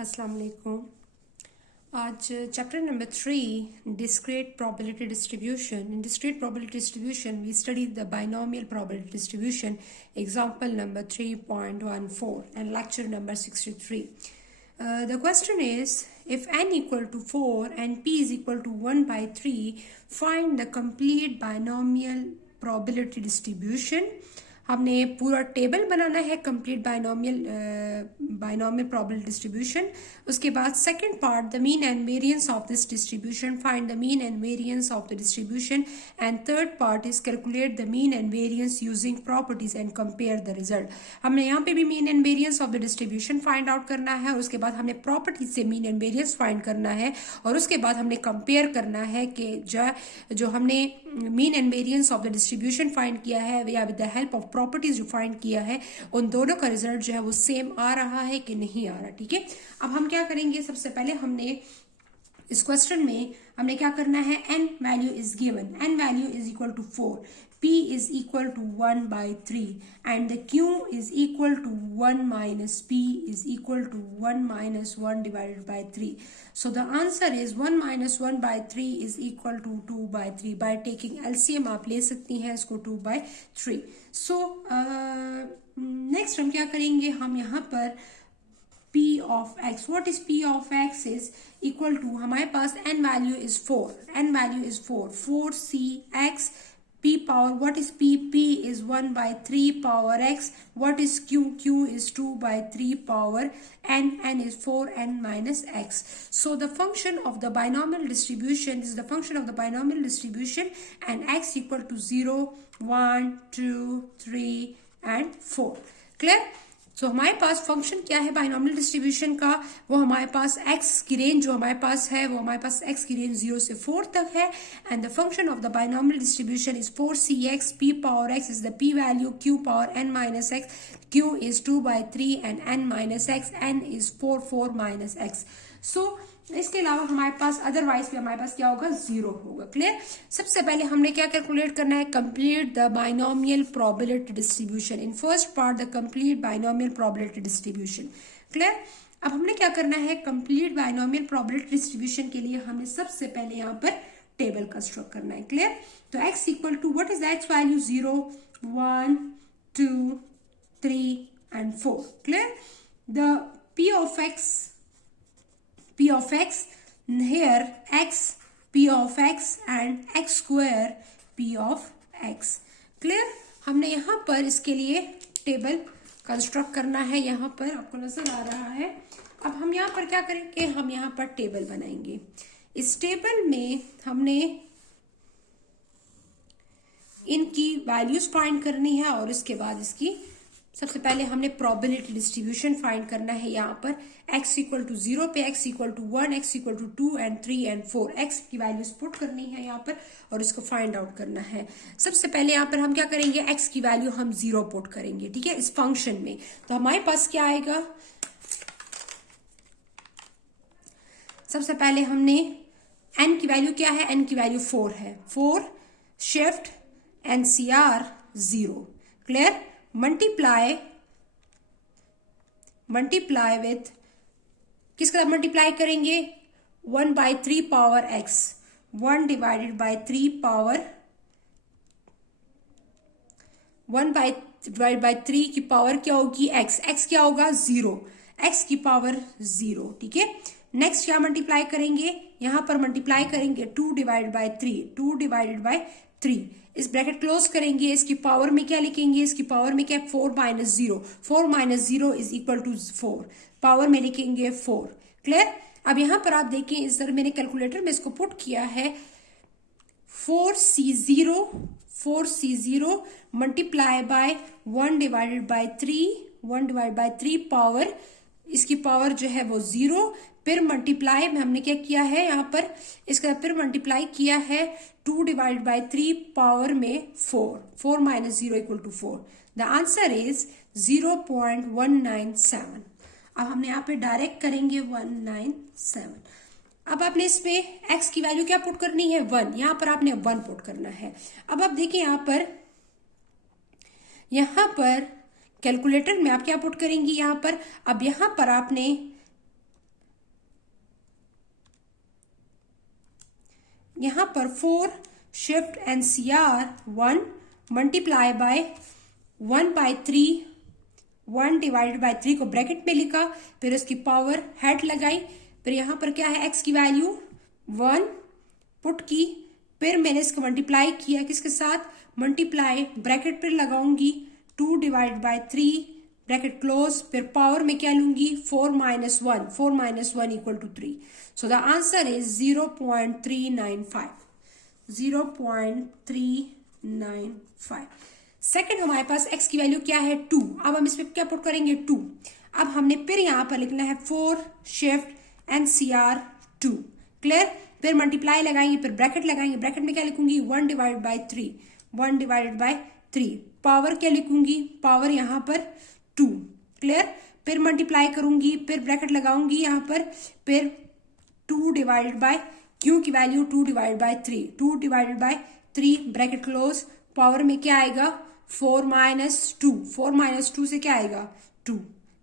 अस्सलाम वालेकुम। आज chapter number 3 discrete probability distribution. In discrete probability distribution we studied the binomial probability distribution, example number 3.14 and lecture number 63. The question is, if n equal to 4 and p is equal to 1 by 3, find the complete binomial probability distribution. हमने पूरा table बनाना है complete binomial probability distribution. उसके बाद second part, the mean and variance of this distribution, find the mean and variance of the distribution, and third part is calculate the mean and variance using properties and compare the result. हमने यहाँ पे भी mean and variance of the distribution find out करना है, उसके बाद हमने properties से मीन एंड वेरिएंस फाइंड करना है, और उसके बाद हमने कंपेयर करना है कि जो हमने mean and variance of the distribution find किया है या with the help of properties जो फाइंड किया है उन दोनों का रिजल्ट जो है वो सेम आ रहा है कि नहीं आ रहा। ठीक है, अब हम क्या करेंगे, सबसे पहले हमने इस क्वेश्चन में हमने क्या करना है, n value is given, n value is equal to 4, p is equal to 1 by 3 and the q is equal to 1 minus p is equal to 1 minus 1 divided by 3. So the answer is 1 minus 1 by 3 is equal to 2 by 3. By taking LCM आप ले सकती हैं इसको 2 by 3. So next हम क्या करेंगे, हम यहाँ पर p of x, what is p of x is equal to, हमारे पास n value is 4, n value is 4c x p power, what is p, p is 1 by 3 power x, what is q, q is 2 by 3 power n, n is 4n minus x. So the function of the binomial distribution is the function of the binomial distribution and x equal to 0, 1, 2, 3 and 4. Clear? So हमारे पास function क्या है binomial distribution का, वो हमारे पास x की range जो हमारे पास है वो हमारे पास x की रेंज 0 से 4 तक है, and the function of the binomial distribution is 4cx, p power x is the p value, q power n minus x, q is 2 by 3 and n minus x, n is 4 minus x. सो इसके अलावा हमारे पास otherwise भी हमारे पास क्या होगा, 0 होगा। Clear? सबसे पहले हमने क्या कैलकुलेट करना है, complete the binomial probability distribution. In first part the complete binomial probability distribution. Clear? अब हमने क्या करना है, कंप्लीट बाइनोमियल प्रोबेबिलिटी डिस्ट्रीब्यूशन के लिए हमें सबसे पहले यहाँ पर टेबल कंस्ट्रक्ट करना है। क्लियर? तो x equal to, what is the x value, 0, 1, 2, 3 and 4. Clear? The p of x here x p of x and x square p of x. Clear? हमने यहाँ पर इसके लिए टेबल कंस्ट्रक्ट करना है, यहाँ पर आपको नजर आ रहा है। अब हम यहाँ पर क्या करेंगे, हम यहाँ पर टेबल बनाएंगे। इस टेबल में हमने इनकी वैल्यूज फाइंड करनी है और इसके बाद इसकी सबसे पहले हमने प्रोबेबिलिटी डिस्ट्रीब्यूशन फाइंड करना है। यहाँ पर x इक्वल टू 0 पे x equal to 1, x equal to 2 and 3 and 4, x की वैल्यूज पुट करनी है यहाँ पर और इसको फाइंड आउट करना है। सबसे पहले यहाँ पर हम क्या करेंगे, x की वैल्यू हम 0 पुट करेंगे। ठीक है, इस फंक्शन में तो हमारे पास क्या आएगा, सबसे पहले हमने n की वैल्यू क्या है, n की वैल्यू 4 है, 4 shift NCR 0. Clear? Multiply with किसका मल्टीप्लाई करेंगे, 1 by 3 power x, 1 divided by 3 power 1 divide by 3 की पावर क्या होगी, x, x क्या होगा 0, x की पावर 0. ठीक है, नेक्स्ट क्या मल्टीप्लाई करेंगे, यहां पर मल्टीप्लाई करेंगे 2 डिवाइडेड बाय 3, 2 डिवाइडेड बाय 3, इस ब्रैकेट क्लोज करेंगे, इसकी पावर में क्या लिखेंगे, इसकी पावर में क्या, 4 minus 0, 4 minus 0 is equal to 4, power में लिखेंगे 4. क्लियर? अब यहां पर आप देखें, इस तरह मैंने कैलकुलेटर में इसको पुट किया है, 4c0 multiply by 1 divided by 3, 1 divide by 3 power, इसकी पावर जो है वो 0, फिर मल्टीप्लाई में हमने क्या किया है यहाँ पर, इसका फिर मल्टीप्लाई किया है 2 डिवाइडेड बाय 3 पावर में 4, 4 minus 0 equal to 4. The answer is 0.197. अब हमने यहाँ पे डायरेक्ट करेंगे 197. अब आपने इसमें x की वैल्यू क्या पुट करनी है, 1, यहाँ पर आपने 1 पुट करना है। अब आप देखिए यहाँ पर कैलकुलेटर में आप क्या पुट करेंगी, यहाँ पर अब यहाँ पर आपने यहाँ पर 4 shift NCR 1 multiply by 1/3, 1 divided by 3 को ब्रैकेट में लिखा, फिर उसकी पावर हेड लगाई, फिर यहाँ पर क्या है x की वैल्यू 1 पुट की, फिर मैंने इसको मल्टीप्लाई किया किसके साथ, मल्टीप्लाई ब्रैकेट पर लगाऊंगी 2 डिवाइडेड बाय 3 ब्रैकेट क्लोज, फिर पावर में क्या लूंगी 4 minus 1, 4 minus 1 equal to 3. So the answer is 0.395, 0.395. Second हमारे पास x की वैल्यू क्या है 2. अब हम इसमें क्या पुट करेंगे 2. अब हमने फिर यहां पर लिखना है 4 शिफ्ट NCR 2. क्लियर. फिर मल्टीप्लाई लगाएंगे, फिर ब्रैकेट लगाएंगे, ब्रैकेट में क्या लिखूंगी 1 divided by 3, 1 divided by 3. Power क्या लिखूंगी, पावर यहां पर 2. क्लियर. फिर मल्टीप्लाई करूंगी, फिर ब्रैकेट लगाऊंगी यहां पर, फिर 2 डिवाइडेड बाय क्यू की value 2 divided by 3, 2 divided by 3 bracket close, power में क्या आएगा 4 माइनस 2, 4 माइनस 2 से क्या आएगा 2.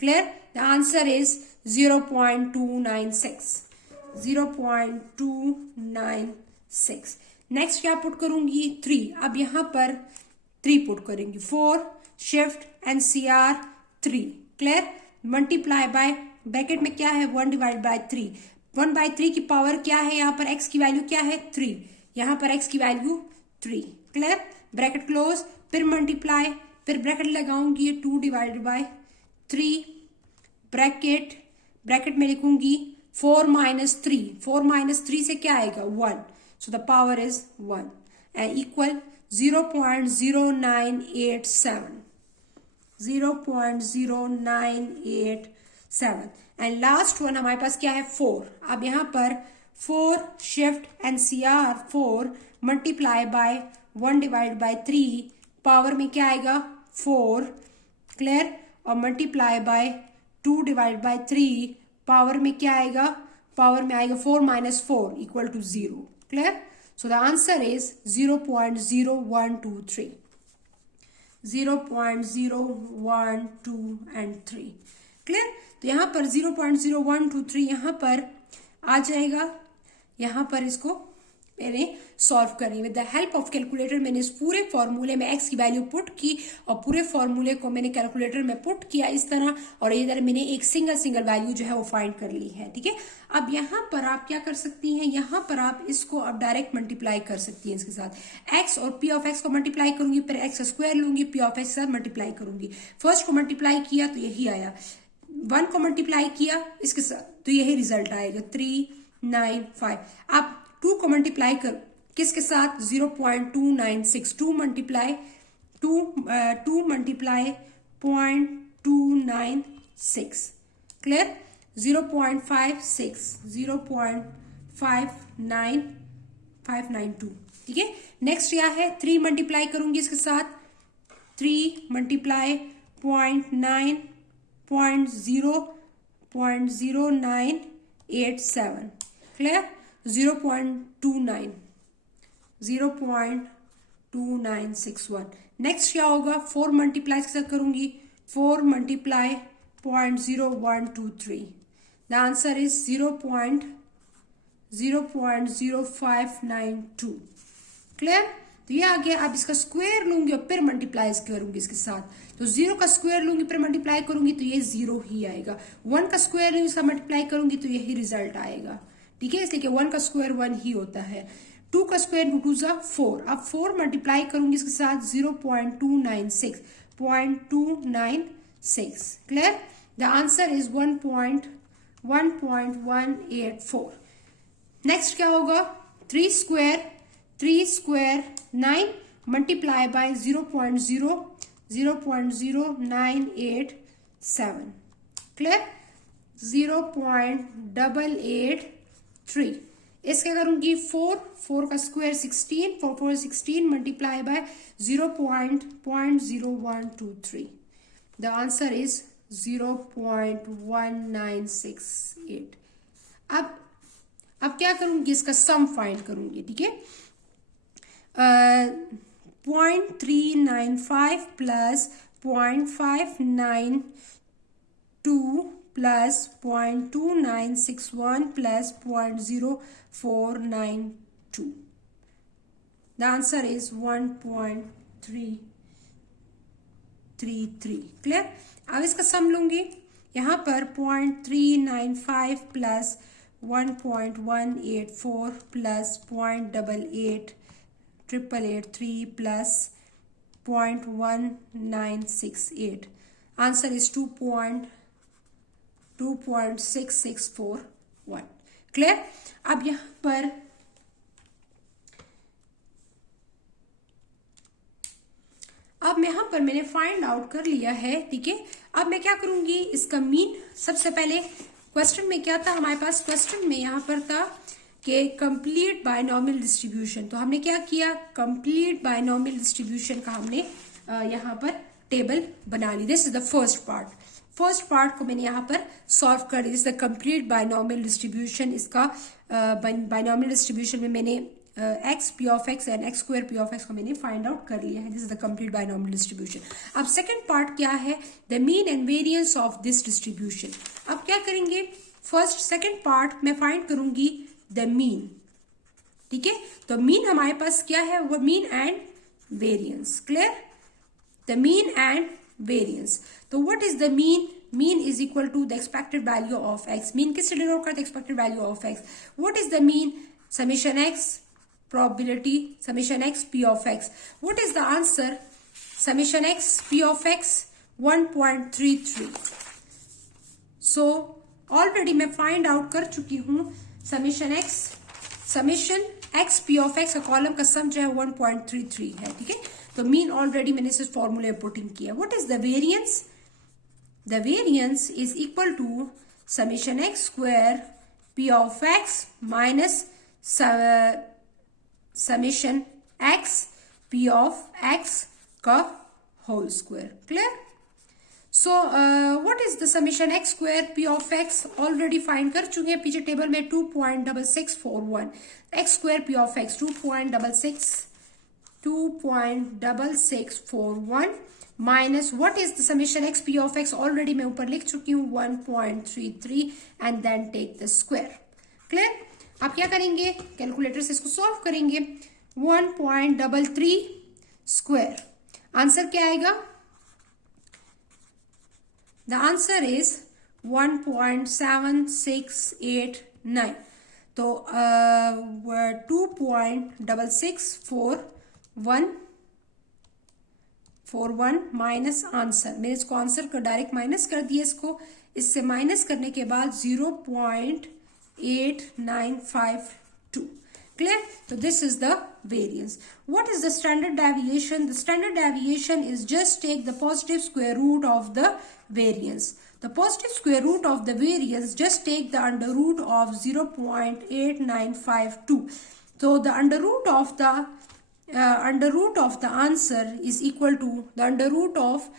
Clear. The answer is 0.296, 0.296. Next क्या पुट करूंगी 3. अब यहां पर 3 पुट करेंगे, 4 shift NCR 3. Clear. Multiply by bracket में क्या है 1 डिवाइड बाय 3, 1/3 की पावर क्या है, यहाँ पर x की वैल्यू क्या है 3, यहाँ पर x की वैल्यू 3. क्लियर. ब्रैकेट क्लोज, फिर मल्टीप्लाई, फिर ब्रैकेट लगाऊंगी 2 डिवाइडेड बाय 3 ब्रैकेट में लिखूंगी 4 माइनस 3, 4 माइनस 3 से क्या आएगा 1. So the power is 1 and equal 0.0987, 0.0987. And last one हमारे पास क्या है 4. अब यहां पर 4 shift NCR 4 multiply by 1 divide by 3, power में क्या आएगा 4. क्लियर. और multiply by 2 divide by 3, power में क्या आएगा, पावर में आएगा 4 minus 4 equal to 0. Clear. So the answer is 0.0123, 0.012 and 3. Clear. तो यहां पर 0.0123 यहां पर आ जाएगा. यहां पर इसको मैंने सॉल्व करी with the help of calculator. मैंने इस पूरे फॉर्मूले में x की वैल्यू पुट की और पूरे फॉर्मूले को मैंने कैलकुलेटर में पुट किया इस तरह, और इधर मैंने एक सिंगल वैल्यू जो है वो फाइंड कर ली है. ठीक है. अब यहाँ पर आप क्या कर सकती हैं, यहाँ पर आप इसको अब डायरेक्ट मल्टीप्लाई कर सकती हैं इसके साथ. x और p ऑफ x को मल्टीप्लाई करूंगी, फिर x स्क्वायर लूंगी, p ऑफ x के साथ मल्टीप्लाई करूंगी. फर्स्ट को मल्टीप्लाई किया तो यही आया, 1 को मल्टीप्लाई किया इसके साथ तो यही रिजल्ट आएगा 395. अब 2 को मल्टीप्लाई कर किसके साथ 0.296, 2 मल्टीप्लाई 0.296. क्लियर. 0.56, 0.592. ठीक है. नेक्स्ट क्या है 3 मल्टीप्लाई करूंगी इसके साथ, 3 मल्टीप्लाई 0.0987. क्लियर. 0.29, 0.2961. नेक्स्ट क्या होगा 4 मल्टीप्लाई के साथ करूंगी, 4 multiply 0.0123. The answer is 0.0592. Clear. तो ये आ गया. अब इसका स्क्वायर लूंगी और फिर मल्टीप्लाई करूंगी इसके साथ, तो 0 का स्क्वायर लूंगी फिर मल्टीप्लाई करूंगी तो ये 0 ही आएगा. 1 का स्क्वायर लूंगी इसका मल्टीप्लाई करूंगी तो यही रिजल्ट आएगा. ठीक है. इसलिए कि 1 का स्क्वायर 1 ही होता है. 2 का स्क्वायर 2 × 4. अब 4 मल्टीप्लाई करूंगी इसके साथ 0.296. Clear. The answer is 1.184. Next क्या होगा 3 स्क्वायर 9 मल्टीप्लाई बाय 0.0987. क्लियर. 0.883. इसके करूंगी 4 का square 16, 4 16 multiply by 0.0123. The answer is 0.1968. अब क्या करूंगी इसका सम फाइंड करूंगी. ठीक है. 0.395 plus 0.592 plus 0.2961 plus 0.0492. 2. The answer is 1.333. Clear? अब इसका सम लूंगी, यहाँ पर 0.395 plus 1.184 plus 0.888883 plus 0.1968. Answer is 2.6641. Clear? अब यहाँ पर मैंने फाइंड आउट कर लिया है, ठीक है। अब मैं क्या करूंगी, इसका मीन, सबसे पहले क्वेश्चन में क्या था हमारे पास, क्वेश्चन में यहाँ पर था कि कंप्लीट बायनॉमियल डिस्ट्रीब्यूशन। तो हमने क्या किया, कंप्लीट बायनॉमियल डिस्ट्रीब्यूशन का हमने यहाँ पर टेबल बना ली। This is the first part को मैंने यहाँ पर सॉल्व कर दिया। This is the complete binomial distribution. इसका बायनॉमियल डिस्ट्रीब्यूशन में मैंने X P of X and X square P of X को मैंने फाइंड आउट कर लिया है। This is the complete binomial distribution. अब सेकंड पार्ट क्या है, the mean and variance of this distribution. अब क्या करेंगे, फर्स्ट सेकंड पार्ट में फाइंड करूंगी द मीन, ठीक है। तो मीन हमारे पास क्या है, वो mean and variance. Clear? The mean and variance. तो what is the mean? Mean is equal to the expected value of X. Mean किससे डिनोट करते हैं, expected value of X. What is the mean? Summation X probability summation x p of x. What is the answer? Summation x p of x 1.33. So already मैं find out कर चुकी हूँ summation x p of x का column का सम जो है 1.33 है, ठीक है। तो मीन ऑलरेडी मैंने इस फॉर्मूले पुटिंग किया। What is the variance? The variance is equal to summation x square p of x minus summation x p of x का whole square. Clear? So what is the summation x square p of x? Already find कर चुके हैं पीछे table में, 2.6641। x square p of x 2.6641 minus what is the summation x p of x? Already मैं ऊपर लिख चुकी हूँ 1.33 and then take the square. Clear? आप क्या करेंगे, कैलकुलेटर से इसको सॉल्व करेंगे। 1.33 स्क्वायर, आंसर क्या आएगा? The answer is 1.7689। तो 2.6641 माइनस आंसर, मैंने इसको आंसर को डायरेक्ट माइनस कर दिया। इससे माइनस करने के बाद 0.8952. Clear? So this is the variance. What is the standard deviation? The standard deviation is just take the positive square root of the variance. The positive square root of the variance, just take the under root of 0.8952. So the under root of the answer is equal to the under root of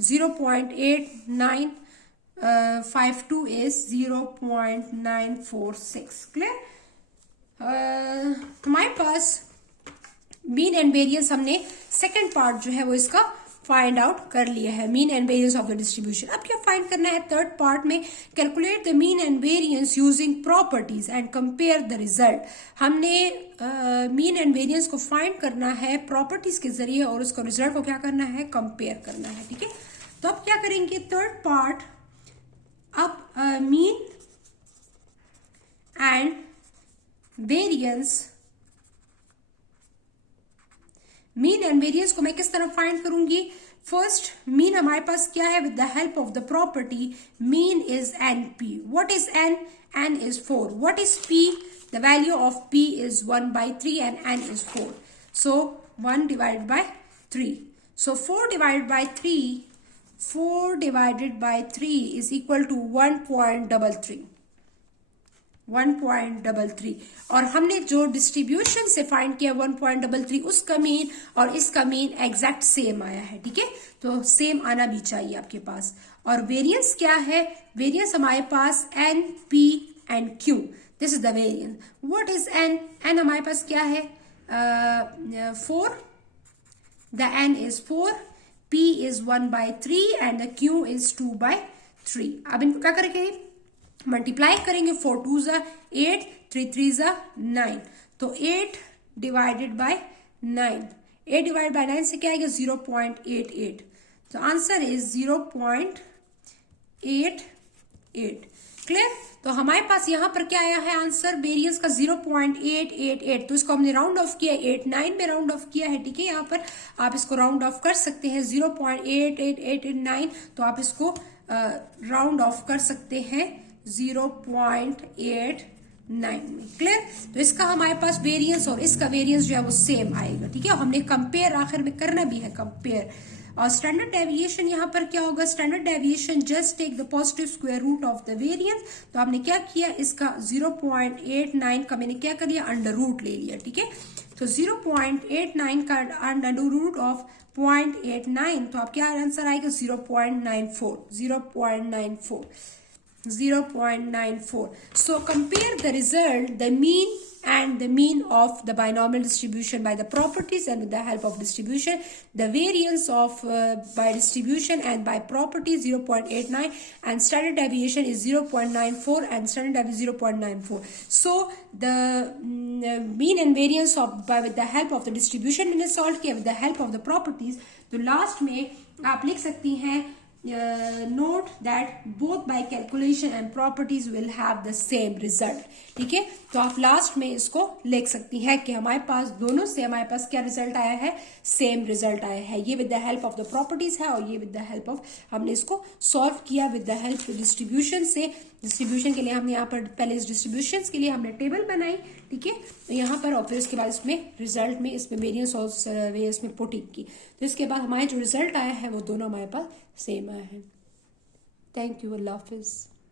0.8952 is 0.946. Clear? हमारे पास mean and variance हमने second part जो है वो इसका find out कर लिया है, mean and variance of the distribution. अब क्या फाइंड करना है थर्ड पार्ट में, calculate the mean and variance using properties and compare the result. हमने मीन एंड वेरिएंस को फाइंड करना है प्रॉपर्टीज के जरिए और उसको रिजल्ट को क्या करना है, कंपेयर करना है, ठीक है। तो अब क्या करेंगे, थर्ड पार्ट, अब mean and variance, mean and variance को मैं किस तरह फाइंड करूंगी। फर्स्ट मीन हमारे पास क्या है, with the help of the property mean is n p. What is N? N is 4। What is p? The value of p is 1/3 and n is 4, so 1 divided by 3। So 4 divided by 3 is equal to 1.33 और हमने जो distribution से find किया 1.33, उसका mean और इसका mean exact same आया है, ठीक है। तो सेम आना भी चाहिए आपके पास। और वेरिएंस क्या है, वेरिएंस हमारे पास N P and Q, this is the variance. What is N? N हमारे पास क्या है, 4, the N is 4, P is 1/3 and the Q is 2/3। अब इनको क्या करेंगे, मल्टीप्लाई करेंगे 4 2 ज़ा 8, 3 3 ज़ा 9, तो 8 डिवाइडेड बाय 9, 8 डिवाइड बाय 9 से क्या आएगा 0.88, तो आंसर इज 0.88। क्लियर? तो हमारे पास यहाँ पर क्या आया है आंसर वेरियंस का 0.888, तो इसको हमने राउंड ऑफ किया 89 में राउंड ऑफ किया है, ठीक है। यहाँ पर आप इसको राउंड ऑफ कर सकते हैं 0.88889, तो आप इसको राउंड ऑफ कर सकते हैं 0.89 में। क्लियर? तो इसका हमारे पास वेरियंस और इसका वेरियंस जो है वो सेम आएगा, ठीक है। हमने कंपेयर आखिर में करना भी है कंपेयर। और स्टैंडर्ड डेविएशन यहाँ पर क्या होगा, standard deviation just take the positive square root of the variance, तो आपने क्या किया इसका 0.89 का मैंने क्या कर लिया अंडर रूट ले लिया, ठीक है। तो 0.89 का अंडर रूट ऑफ 0.89, तो आप क्या आंसर आएगा 0.94, 0.94। So compare the result, the mean and the mean of the binomial distribution by the properties and with the help of distribution. The variance of by distribution and by property 0.89 and standard deviation is 0.94 and standard deviation 0.94. So the mean and variance of by with the help of the distribution मैंने solve किया with the help of the properties, तो last में आप लिख सकती हैं note that both by calculation and properties will have the same result, ठीक है। तो आप लास्ट में इसको लिख सकती हैं कि हमारे पास दोनों से हमारे पास क्या रिजल्ट आया है, सेम रिजल्ट आया है। ये with the help of the properties है और ये विद द हेल्प ऑफ, हमने इसको सॉल्व किया विद द हेल्प डिस्ट्रीब्यूशन से। डिस्ट्रीब्यूशन के लिए हमने यहाँ पर पहले इस डिस्ट्रीब्यूशन के लिए हमने टेबल बनाई, ठीक है। तो यहाँ पर और फिर उसके बाद इसमें रिजल्ट में इसमें वेरियंस और वेरियंस में पुटिंग की, तो इसके बाद हमारे जो रिजल्ट आया है वो दोनों हमारे पास सेम आया है। थैंक यू, अल्लाह हाफिज़।